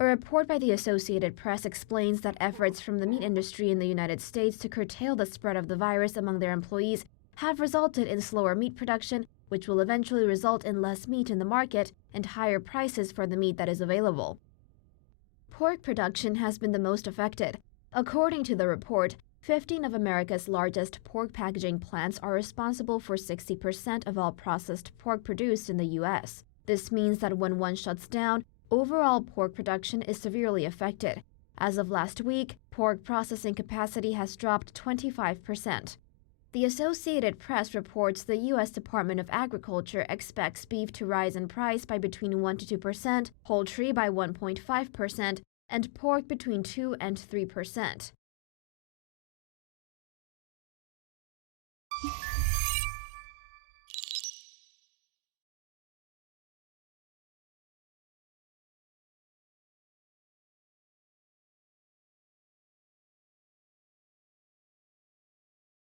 A report by the Associated Press explains that efforts from the meat industry in the United States to curtail the spread of the virus among their employees have resulted in slower meat production, which will eventually result in less meat in the market and higher prices for the meat that is available. Pork production has been the most affected. According to the report, 15 of America's largest pork packaging plants are responsible for 60% of all processed pork produced in the U.S. This means that when one shuts down, overall pork production is severely affected. As of last week, pork processing capacity has dropped 25%. The Associated Press reports the U.S. Department of Agriculture expects beef to rise in price by between 1 to 2%, poultry by 1.5%, and pork between 2 and 3%.